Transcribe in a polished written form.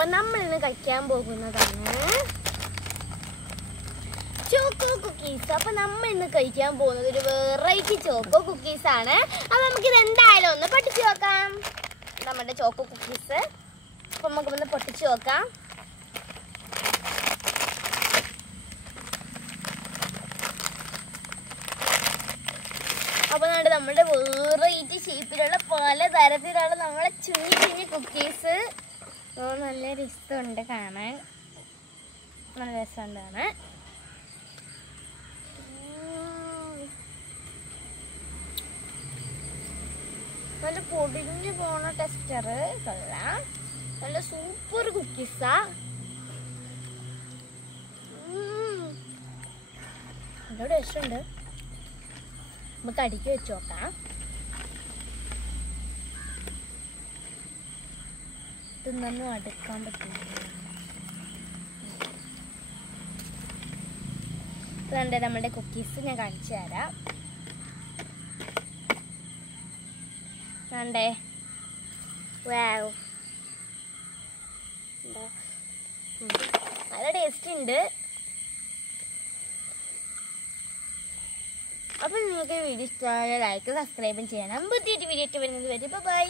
അപ്പൊ നമ്മൾ ഇന്ന് കഴിക്കാൻ പോകുന്നതാണ് ചോക്കോ കുക്കീസ്. അപ്പൊ നമ്മൾ ഇന്ന് കഴിക്കാൻ പോകുന്നത് ഒരു വെറൈറ്റി ചോക്കോ കുക്കീസ് ആണ്. അപ്പൊ നമുക്കിത് എന്തായാലും ഒന്ന് പൊട്ടിച്ചു നോക്കാം. നമ്മുടെ ചോക്കോ കുക്കീസ് അപ്പൊ നമുക്കൊന്ന് പൊട്ടിച്ചു നോക്കാം. അപ്പൊ നമ്മുടെ വെറൈറ്റി ഷേപ്പിലുള്ള പലതരത്തിലുള്ള നമ്മളെ കുഞ്ഞി കുഞ്ഞി കുക്കീസ്. നല്ല രസമുണ്ട് കാണാൻ, നല്ല രസമുണ്ട് കാണാൻ. നല്ല പൊടിഞ്ഞു പോണ ടെക്സ്ചർ കൊള്ളാം. നല്ല സൂപ്പർ കുക്കീസാ. നല്ല ടേസ്റ്റുണ്ട്. നമുക്ക് അടിക്ക് വെച്ച് നോക്കാം. ഇതൊന്നും അടുക്കാൻ പറ്റില്ല. ഇതുണ്ട് നമ്മുടെ കുക്കീസ്, ഞാൻ കാണിച്ചു തരാം. വേണ്ടേ, വാവ്, നല്ല ടേസ്റ്റ് ഉണ്ട്. അപ്പോൾ നിങ്ങൾക്ക് വീഡിയോ ഇഷ്ടമായ ലൈക്ക് സബ്സ്ക്രൈബും ചെയ്യണം. പുതിയൊരു വീഡിയോ ഇട്ട് വരുന്നത് വരെ ബൈ.